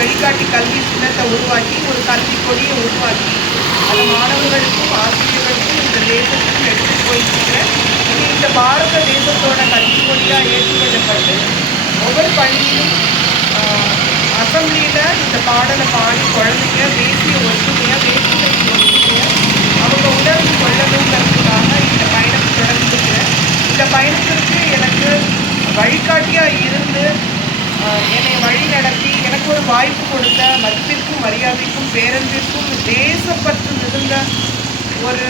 வழிகாட்டி கல்வி சின்னத்தை உருவாக்கி ஒரு கல்வி கொடியை உருவாக்கி அந்த மாணவர்களுக்கும் ஆசிரியர்களுக்கும் இந்த தேசத்துக்கும் எடுத்துகிட்டு போயிருக்கிறேன். இந்த பாரத தேசத்தோட கல்வி கொடியாக ஏற்றுக்கொள்ளப்பட்டு ஒவ்வொரு பள்ளியிலும் அசம்பிளியில் இந்த பாடலை பாடி குழந்தைங்க தேசிய ஒற்றுமையாக வேற்றுமை ஒற்றுமையாக அவங்க உணர்ந்து கொள்ளணுங்கிறதுக்காக இந்த பயணம் தொடர்ந்துக்கிறேன். இந்த பயணத்திற்கு எனக்கு வழிகாட்டியாக இருந்து என்னை வழி நடத்தி எனக்கு ஒரு வாய்ப்பு கொடுத்த மதிப்பிற்கும் மரியாதைக்கும் பேரன்பிற்கும் தேசப்பற்று மிகுந்த ஒரு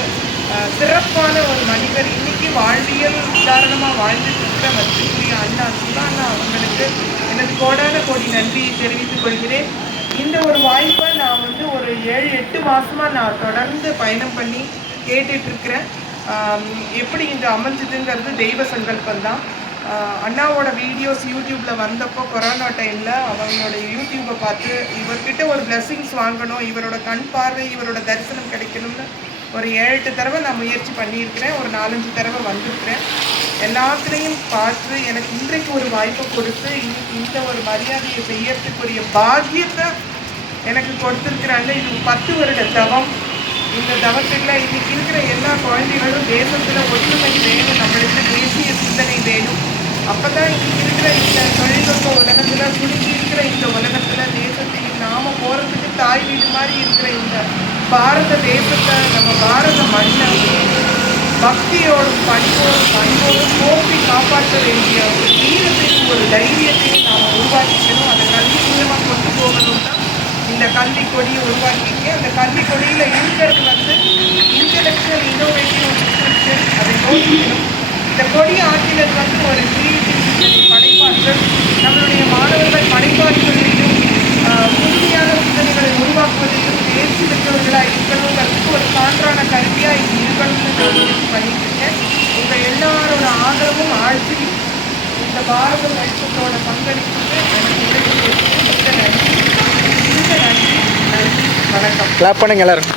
சிறப்பான ஒரு மனிதர், இன்னைக்கு வாழ்வியல் உதாரணமாக வாழ்ந்துட்டு இருக்கிற மதிப்பிற்குரிய அண்ணா சுதா அண்ணா அவங்களுக்கு எனது கோடான கோடி நன்றியை தெரிவித்துக் கொள்கிறேன். இந்த ஒரு வாய்ப்பை நான் ஒரு 7-8 மாதமாக நான் தொடர்ந்து பயணம் பண்ணி கேட்டுட்ருக்கிறேன். எப்படி இங்கே அமைஞ்சதுங்கிறது தெய்வ சங்கல்பந்தான். அண்ணாவோட வீடியோஸ் யூடியூப்பில் வந்தப்போ கொரோனா டைமில் அவங்களோட யூடியூப்பை பார்த்து இவர்கிட்ட ஒரு பிளெஸ்ஸிங்ஸ் வாங்கணும், இவரோட கண் பார்வை இவரோட தரிசனம் கிடைக்கணும்னு ஒரு 7-8 தடவை நான் முயற்சி பண்ணியிருக்கிறேன். ஒரு 4-5 தடவை வந்திருக்கிறேன். எல்லாத்துலேயும் பார்த்து எனக்கு இன்றைக்கு ஒரு வாய்ப்பை கொடுத்து இந்த ஒரு மரியாதையை செய்யறதுக்குரிய பாக்கியத்தை எனக்கு கொடுத்துருக்குறாங்க. இது 10 வருட தவம். இந்த தவத்தில் இன்னைக்கு இருக்கிற எல்லா குழந்தைகளும் தேசத்தில் ஒற்றுமை வேணும், நம்மளுக்கு தேசிய சிந்தனை வேணும். அப்போ தான் இன்னைக்கு இருக்கிற இந்த தொழில்நுட்ப உலகத்தில் சுருங்கி இருக்கிற இந்த உலகத்தில் தேசத்தை நாம போகிறதுக்கு தாய் வீடு மாதிரி இருக்கிற இந்த பாரத தேசத்தை நம்ம பாரத மண்ணை பக்தியோடும் பணிவோடும் போக்கி காப்பாற்ற வேண்டிய ஒரு வீரத்தையும் ஒரு தைரியத்தையும் நாம் உருவாக்கிக்கணும். அதை கல்வி மூலமாக கொண்டு போகணும் தான் இந்த கல்வி கொடியை உருவாக்கியிருக்கேன். அந்த கல்வி கொடியில் இருக்கிறது இன்டலெக்சுவல் இன்னோவேட்டிவ் டிஸ்கிரிப்ஷன், அதை நோக்கிக்கணும். இந்த கொடி ஆற்றினது ஒரு கிரியேட்டிவிட்டி படைப்பாற்றல், நம்மளுடைய மாணவர்கள் படைப்பாற்றலிலும் புதுமையான சிந்தனைகளை உருவாக்குவதிலும் தேர்ச்சி பெற்றவர்களாக இருக்கணுங்கிறதுக்கு ஒரு சான்றான கல்வியாக இது இருக்கணும்னு நான் முயற்சி பண்ணிட்டு இருக்கேன். உங்கள் எல்லாரோட ஆதரவும் ஆட்சியும் இந்த பாரத தேசத்தோட பங்களிப்புக்கு எனக்கு உதவி நன்றி. வணக்கம். கிளாப் பண்ணுங்க எல்லாரும்.